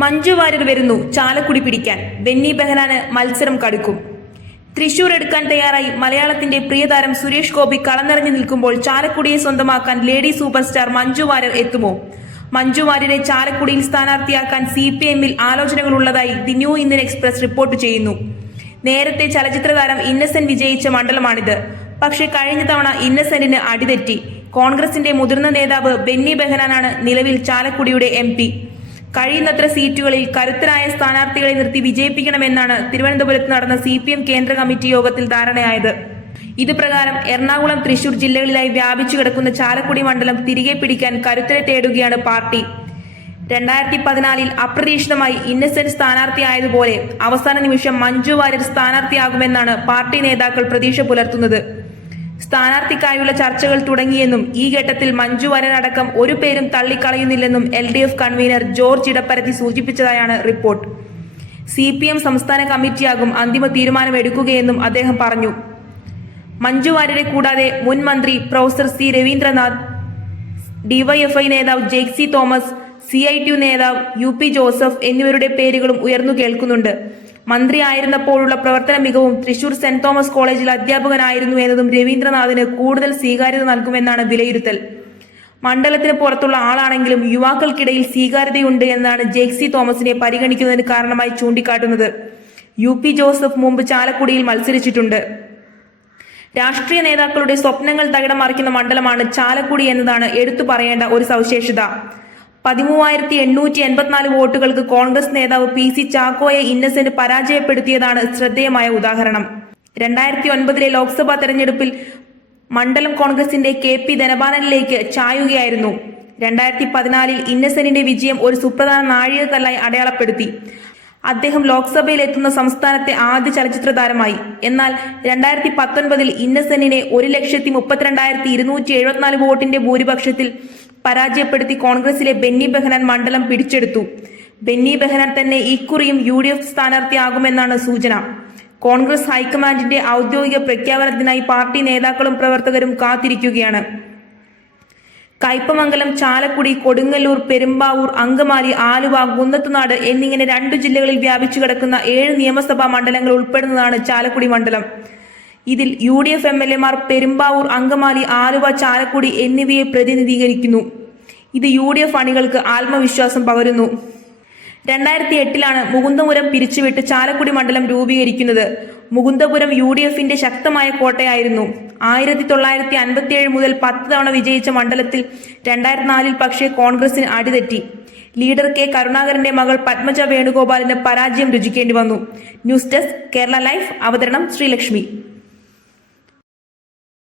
മഞ്ജു വാര്യർ വരുന്നു ചാലക്കുടി പിടിക്കാൻ. ബെന്നി ബെഹനാന് മത്സരം കടുക്കും. തൃശൂർ എടുക്കാൻ തയ്യാറായി മലയാളത്തിന്റെ പ്രിയതാരം സുരേഷ് ഗോപി കളനിറഞ്ഞു നിൽക്കുമ്പോൾ ചാലക്കുടിയെ സ്വന്തമാക്കാൻ lady super star Manju Warrier എത്തുമോ? മഞ്ജു വാര്യരെ ചാലക്കുടിയിൽ സ്ഥാനാർത്ഥിയാക്കാൻ സി പി എമ്മിൽ ആലോചനകളുള്ളതായി the New Indian Express report ചെയ്യുന്നു. നേരത്തെ ചലച്ചിത്ര താരം ഇന്നസെന്റ് വിജയിച്ച മണ്ഡലമാണിത്. പക്ഷേ കഴിഞ്ഞ തവണ ഇന്നസെന്റിന് അടിതെറ്റി. കോൺഗ്രസിന്റെ മുതിർന്ന നേതാവ് ബെന്നി ബെഹനാനാണ് നിലവിൽ ചാലക്കുടിയുടെ എം കഴിയുന്നത്ര സീറ്റുകളിൽ കരുത്തരായ സ്ഥാനാർത്ഥികളെ നിർത്തി വിജയിപ്പിക്കണമെന്നാണ് തിരുവനന്തപുരത്ത് നടന്ന സി പി എം കേന്ദ്ര കമ്മിറ്റി യോഗത്തിൽ ധാരണയായത്. ഇതുപ്രകാരം എറണാകുളം തൃശൂർ ജില്ലകളിലായി വ്യാപിച്ചു കിടക്കുന്ന ചാലക്കുടി മണ്ഡലം തിരികെ പിടിക്കാൻ കരുത്തരെ തേടുകയാണ് പാർട്ടി. രണ്ടായിരത്തി പതിനാലിൽ അപ്രതീക്ഷിതമായി ഇന്നസെന്റ് സ്ഥാനാർത്ഥിയായതുപോലെ അവസാന നിമിഷം മഞ്ജു വാര്യർ സ്ഥാനാർത്ഥിയാകുമെന്നാണ് പാർട്ടി നേതാക്കൾ പ്രതീക്ഷ പുലർത്തുന്നത്. സ്ഥാനാർത്ഥിക്കായുള്ള ചർച്ചകൾ തുടങ്ങിയെന്നും ഈ ഘട്ടത്തിൽ മഞ്ജു വരനടക്കം ഒരു പേരും തള്ളിക്കളയുന്നില്ലെന്നും L D F convener George Edapparathi സൂചിപ്പിച്ചതായാണ് report. C P M സംസ്ഥാന കമ്മിറ്റിയാകും അന്തിമ തീരുമാനമെടുക്കുകയെന്നും അദ്ദേഹം പറഞ്ഞു. മഞ്ജു വാര്യരെ കൂടാതെ മുൻ മന്ത്രി പ്രൊഫസർ സി രവീന്ദ്രനാഥ് ഡിവൈഎഫ്ഐ നേതാവ് Jaisy Thomas C I T നേതാവ് യു പി ജോസഫ് എന്നിവരുടെ പേരുകളും ഉയർന്നു കേൾക്കുന്നുണ്ട്. മന്ത്രി ആയിരുന്നപ്പോഴുള്ള പ്രവർത്തന മികവും തൃശൂർ സെന്റ് തോമസ് കോളേജിൽ അധ്യാപകനായിരുന്നു എന്നതും രവീന്ദ്രനാഥിന് കൂടുതൽ സ്വീകാര്യത നൽകുമെന്നാണ് വിലയിരുത്തൽ. മണ്ഡലത്തിന് പുറത്തുള്ള ആളാണെങ്കിലും യുവാക്കൾക്കിടയിൽ സ്വീകാര്യതയുണ്ട് എന്നാണ് ജെയ്ക്സി തോമസിനെ പരിഗണിക്കുന്നതിന് കാരണമായി ചൂണ്ടിക്കാട്ടുന്നത്. യു പി ജോസഫ് മുമ്പ് ചാലക്കുടിയിൽ മത്സരിച്ചിട്ടുണ്ട്. രാഷ്ട്രീയ നേതാക്കളുടെ സ്വപ്നങ്ങൾ തകിടം മറിക്കുന്ന മണ്ഡലമാണ് ചാലക്കുടി എന്നതാണ് എടുത്തു പറയേണ്ട ഒരു സവിശേഷത. പതിമൂവായിരത്തി എണ്ണൂറ്റി എൺപത്തിനാല് വോട്ടുകൾക്ക് കോൺഗ്രസ് നേതാവ് പി സി ചാക്കോയെ ഇന്നസെന്റ് പരാജയപ്പെടുത്തിയതാണ് ശ്രദ്ധേയമായ ഉദാഹരണം. രണ്ടായിരത്തി ഒൻപതിലെ ലോക്സഭാ തെരഞ്ഞെടുപ്പിൽ മണ്ഡലം കോൺഗ്രസിന്റെ കെ പി ധനപാലനിലേക്ക് ചായുകയായിരുന്നു. രണ്ടായിരത്തി പതിനാലിൽ ഇന്നസെന്റിന്റെ വിജയം ഒരു സുപ്രധാന നാഴികക്കല്ലായി അടയാളപ്പെടുത്തി. അദ്ദേഹം ലോക്സഭയിൽ എത്തുന്ന സംസ്ഥാനത്തെ ആദ്യ ചലച്ചിത്ര താരമായി എന്നാൽ രണ്ടായിരത്തി പത്തൊൻപതിൽ ഇന്നസെന്റിനെ ഒരു ലക്ഷത്തി മുപ്പത്തിരണ്ടായിരത്തി ഇരുന്നൂറ്റി എഴുപത്തിനാല് വോട്ടിന്റെ ഭൂരിപക്ഷത്തിൽ പരാജയപ്പെടുത്തി കോൺഗ്രസിലെ ബെന്നി ബെഹനാൻ മണ്ഡലം പിടിച്ചെടുത്തു. ബെന്നി ബെഹനാൻ തന്നെ ഇക്കുറിയും യു ഡി എഫ് സ്ഥാനാർത്ഥിയാകുമെന്നാണ് സൂചന. കോൺഗ്രസ് ഹൈക്കമാൻഡിന്റെ ഔദ്യോഗിക പ്രഖ്യാപനത്തിനായി പാർട്ടി നേതാക്കളും പ്രവർത്തകരും കാത്തിരിക്കുകയാണ്. കയ്പമംഗലം ചാലക്കുടി കൊടുങ്ങല്ലൂർ പെരുമ്പാവൂർ അങ്കമാലി ആലുവ കുന്നത്തുനാട് എന്നിങ്ങനെ രണ്ടു ജില്ലകളിൽ വ്യാപിച്ചു കിടക്കുന്ന ഏഴ് നിയമസഭാ മണ്ഡലങ്ങൾ ഉൾപ്പെടുന്നതാണ് ചാലക്കുടി മണ്ഡലം. ഇതിൽ U D F M L എമാർ പെരുമ്പാവൂർ അങ്കമാലി ആലുവ ചാലക്കുടി എന്നിവയെ പ്രതിനിധീകരിക്കുന്നു. ഇത് യു ഡി എഫ് അണികൾക്ക് ആത്മവിശ്വാസം പകരുന്നു. രണ്ടായിരത്തി എട്ടിലാണ് മുകുന്ദപുരം പിരിച്ചുവിട്ട് ചാലക്കുടി മണ്ഡലം രൂപീകരിക്കുന്നത്. മുകുന്ദപുരം യു ഡി എഫിന്റെ ശക്തമായ കോട്ടയായിരുന്നു. ആയിരത്തി തൊള്ളായിരത്തി അൻപത്തിയേഴ് മുതൽ പത്ത് തവണ വിജയിച്ച മണ്ഡലത്തിൽ രണ്ടായിരത്തി നാലിൽ പക്ഷേ കോൺഗ്രസിന് അടിതെറ്റി. ലീഡർ കെ കരുണാകരന്റെ മകൾ പത്മജ വേണുഗോപാലിന് പരാജയം രുചിക്കേണ്ടി വന്നു. ന്യൂസ് ഡെസ്ക് കേരള ലൈഫ് അവതരണം ശ്രീലക്ഷ്മി.